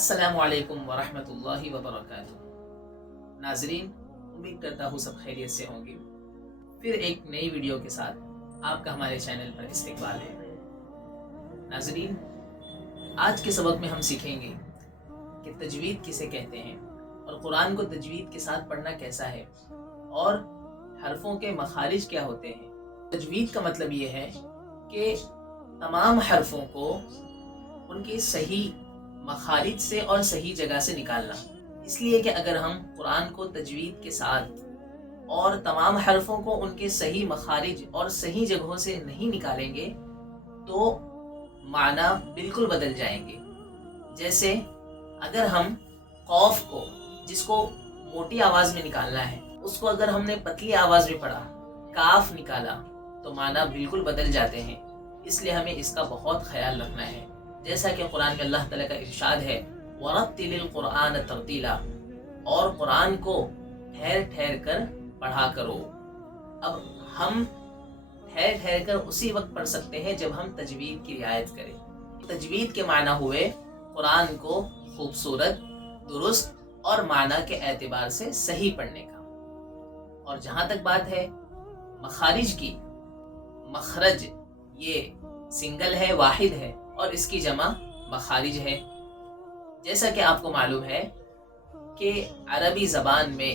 السلام علیکم ورحمۃ اللہ وبرکاتہ۔ ناظرین، امید کرتا ہوں سب خیریت سے ہوں گے۔ پھر ایک نئی ویڈیو کے ساتھ آپ کا ہمارے چینل پر استقبال ہے۔ ناظرین، آج کے سبق میں ہم سیکھیں گے کہ تجوید کسے کہتے ہیں اور قرآن کو تجوید کے ساتھ پڑھنا کیسا ہے اور حرفوں کے مخارج کیا ہوتے ہیں۔ تجوید کا مطلب یہ ہے کہ تمام حرفوں کو ان کی صحیح مخارج سے اور صحیح جگہ سے نکالنا، اس لیے کہ اگر ہم قرآن کو تجوید کے ساتھ اور تمام حرفوں کو ان کے صحیح مخارج اور صحیح جگہوں سے نہیں نکالیں گے تو معنی بالکل بدل جائیں گے۔ جیسے اگر ہم قوف کو، جس کو موٹی آواز میں نکالنا ہے، اس کو اگر ہم نے پتلی آواز میں پڑھا، کاف نکالا، تو معنی بالکل بدل جاتے ہیں۔ اس لیے ہمیں اس کا بہت خیال رکھنا ہے۔ جیسا کہ قرآن میں اللہ تعالیٰ کا ارشاد ہے وَرَتِّلِ الْقُرْآنَ تَرْتِيلًا، اور قرآن کو ٹھہر ٹھہر کر پڑھا کرو۔ اب ہم ٹھہر ٹھہر کر اسی وقت پڑھ سکتے ہیں جب ہم تجوید کی رعایت کریں۔ تجوید کے معنی ہوئے قرآن کو خوبصورت، درست اور معنی کے اعتبار سے صحیح پڑھنے کا۔ اور جہاں تک بات ہے مخارج کی، مخرج یہ سنگل ہے، واحد ہے، اور اس کی جمع مخارج ہے۔ جیسا کہ آپ کو معلوم ہے کہ عربی زبان میں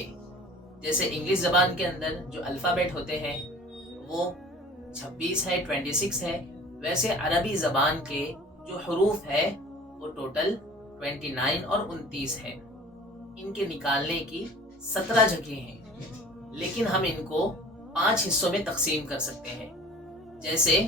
جیسے انگلش زبان کے اندر جو الفابیٹ ہوتے ہیں وہ 26 ہے، 26 ہے، ویسے عربی زبان کے جو حروف ہے وہ ٹوٹل 29 اور 29 ہے۔ ان کے نکالنے کی 17 جگہیں ہیں، لیکن ہم ان کو 5 حصوں میں تقسیم کر سکتے ہیں۔ جیسے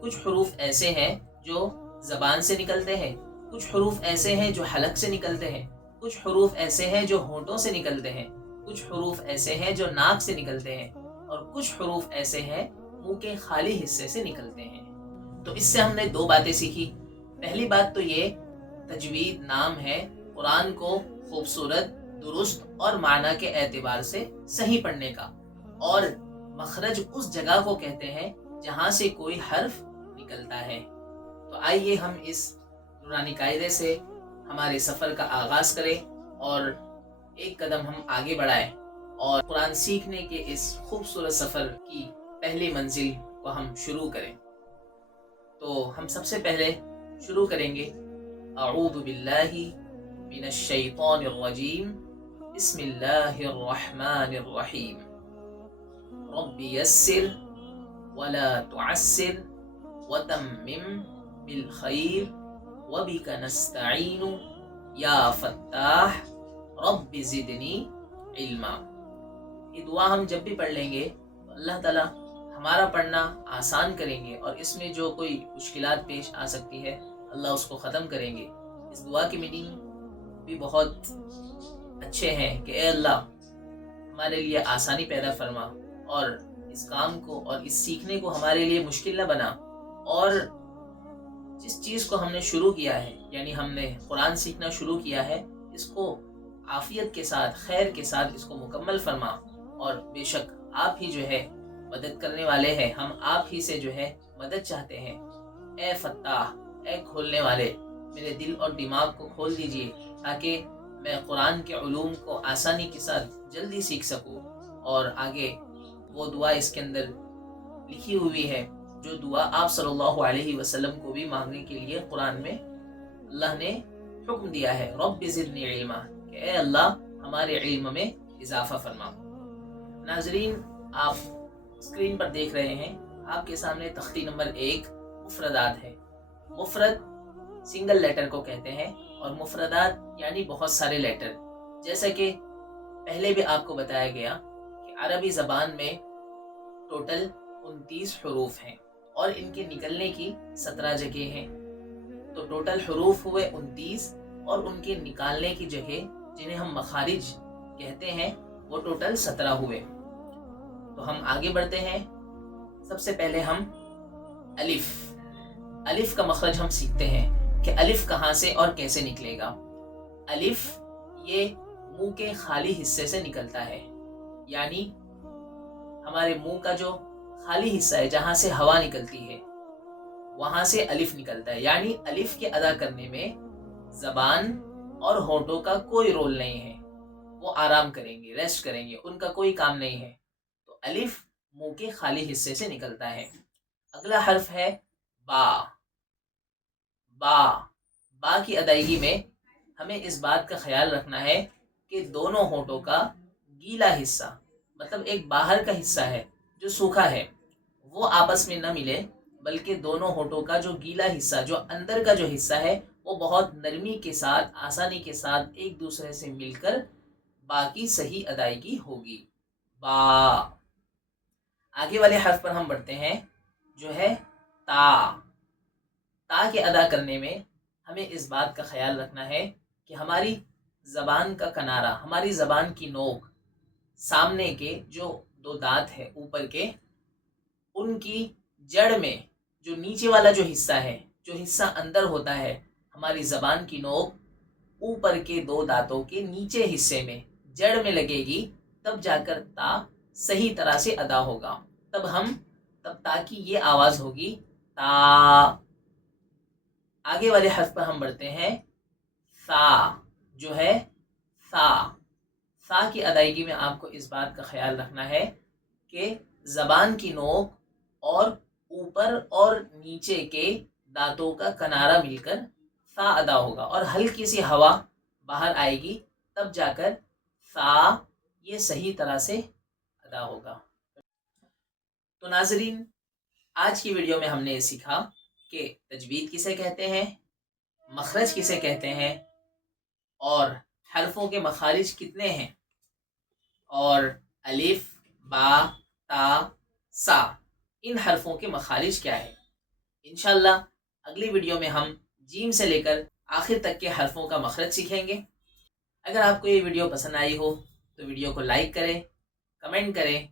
کچھ حروف ایسے ہیں جو زبان سے نکلتے ہیں، کچھ حروف ایسے ہیں جو حلق سے نکلتے ہیں، کچھ حروف ایسے ہیں جو ہونٹوں سے نکلتے ہیں، کچھ حروف ایسے ہیں جو ناک سے نکلتے ہیں، اور کچھ حروف ایسے ہیں منہ کے خالی حصے سے نکلتے ہیں۔ تو اس سے ہم نے 2 باتیں سیکھی۔ پہلی بات تو یہ تجوید نام ہے قرآن کو خوبصورت، درست اور معنی کے اعتبار سے صحیح پڑھنے کا، اور مخرج اس جگہ کو کہتے ہیں جہاں سے کوئی حرف نکلتا ہے۔ تو آئیے ہم اس نورانی قاعدے سے ہمارے سفر کا آغاز کریں اور ایک قدم ہم آگے بڑھائیں اور قرآن سیکھنے کے اس خوبصورت سفر کی پہلی منزل کو ہم شروع کریں۔ تو ہم سب سے پہلے شروع کریں گے اعوذ باللہ من الشیطان الرجیم، بسم اللہ الرحمن الرحیم، رب یسر ولا تعسر وتمم بالخیر وبک نستعین یا فتاح رب زدنی علما۔ یہ دعا ہم جب بھی پڑھ لیں گے تو اللہ تعالیٰ ہمارا پڑھنا آسان کریں گے، اور اس میں جو کوئی مشکلات پیش آ سکتی ہے اللہ اس کو ختم کریں گے۔ اس دعا کی میننگ بھی بہت اچھے ہیں کہ اے اللہ ہمارے لیے آسانی پیدا فرما، اور اس کام کو اور اس سیکھنے کو ہمارے لیے مشکل نہ بنا، اور جس چیز کو ہم نے شروع کیا ہے، یعنی ہم نے قرآن سیکھنا شروع کیا ہے، اس کو عافیت کے ساتھ، خیر کے ساتھ اس کو مکمل فرما، اور بے شک آپ ہی جو ہے مدد کرنے والے ہیں، ہم آپ ہی سے جو ہے مدد چاہتے ہیں۔ اے فتاح، اے کھولنے والے، میرے دل اور دماغ کو کھول دیجئے تاکہ میں قرآن کے علوم کو آسانی کے ساتھ جلدی سیکھ سکوں۔ اور آگے وہ دعا اس کے اندر لکھی ہوئی ہے جو دعا آپ صلی اللہ علیہ وسلم کو بھی مانگنے کے لیے قرآن میں اللہ نے حکم دیا ہے، رب زدنی علما، کہ اے اللہ ہمارے علم میں اضافہ فرما۔ ناظرین، آپ اسکرین پر دیکھ رہے ہیں، آپ کے سامنے تختی نمبر 1 مفردات ہے۔ مفرد سنگل لیٹر کو کہتے ہیں، اور مفردات یعنی بہت سارے لیٹر۔ جیسا کہ پہلے بھی آپ کو بتایا گیا کہ عربی زبان میں ٹوٹل 29 حروف ہیں اور ان کے نکلنے کی 17 جگہ ہیں۔ تو ٹوٹل حروف ہوئے 29، اور ان کے نکالنے کی جگہ جنہیں ہم مخارج کہتے ہیں وہ ٹوٹل 17 ہوئے۔ تو ہم آگے بڑھتے ہیں۔ سب سے پہلے ہم الف کا مخرج ہم سیکھتے ہیں کہ الف کہاں سے اور کیسے نکلے گا۔ الف یہ منہ کے خالی حصے سے نکلتا ہے، یعنی ہمارے منہ کا جو خالی حصہ ہے جہاں سے ہوا نکلتی ہے وہاں سے الف نکلتا ہے، یعنی الف کے ادا کرنے میں زبان اور ہونٹوں کا کوئی رول نہیں ہے، وہ آرام کریں گے، ریسٹ کریں گے، ان کا کوئی کام نہیں ہے. تو الف منہ کے خالی حصے سے نکلتا ہے. اگلا حرف ہے با. با با کی ادائیگی میں ہمیں اس بات کا خیال رکھنا ہے کہ دونوں ہونٹوں کا گیلا حصہ، مطلب ایک باہر کا حصہ ہے جو سوکھا ہے، وہ آپس میں نہ ملے، بلکہ دونوں ہونٹوں کا جو گیلا حصہ، جو اندر کا جو حصہ ہے، وہ بہت نرمی کے ساتھ، آسانی کے ساتھ ایک دوسرے سے مل کر باقی صحیح ادائیگی ہوگی. با. آگے والے حرف پر ہم بڑھتے ہیں جو ہے تا. تا کے ادا کرنے میں ہمیں اس بات کا خیال رکھنا ہے کہ ہماری زبان کا کنارہ، ہماری زبان کی نوک، سامنے کے جو دو دانت ہے اوپر کے، ان کی جڑ میں جو نیچے والا جو حصہ ہے، جو حصہ اندر ہوتا ہے، ہماری زبان کی نوک اوپر کے دو دانتوں کے نیچے حصے میں جڑ میں لگے گی، تب جا کر تا صحیح طرح سے ادا ہوگا. تب تا کی یہ آواز ہوگی تا. آگے والے حرف پر ہم بڑھتے ہیں سا جو ہے سا. سا کی ادائیگی میں آپ کو اس بات کا خیال رکھنا ہے کہ زبان کی نوک اور اوپر اور نیچے کے دانتوں کا کنارہ مل کر سا ادا ہوگا، اور ہلکی سی ہوا باہر آئے گی، تب جا کر سا یہ صحیح طرح سے ادا ہوگا. تو ناظرین، آج کی ویڈیو میں ہم نے یہ سیکھا کہ تجوید کسے کہتے ہیں، مخرج کسے کہتے ہیں، اور حرفوں کے مخارج کتنے ہیں، اور الف، با، تا، سا، ان حرفوں کے مخارج کیا ہے. انشاءاللہ اگلی ویڈیو میں ہم جیم سے لے کر آخر تک کے حرفوں کا مخرج سیکھیں گے. اگر آپ کو یہ ویڈیو پسند آئی ہو تو ویڈیو کو لائک کریں، کمنٹ کریں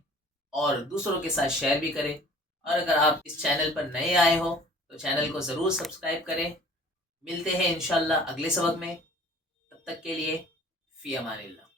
اور دوسروں کے ساتھ شیئر بھی کریں. اور اگر آپ اس چینل پر نئے آئے ہو تو چینل کو ضرور سبسکرائب کریں. ملتے ہیں انشاءاللہ اگلے سبق میں. تب تک کے لیے فی امان اللہ.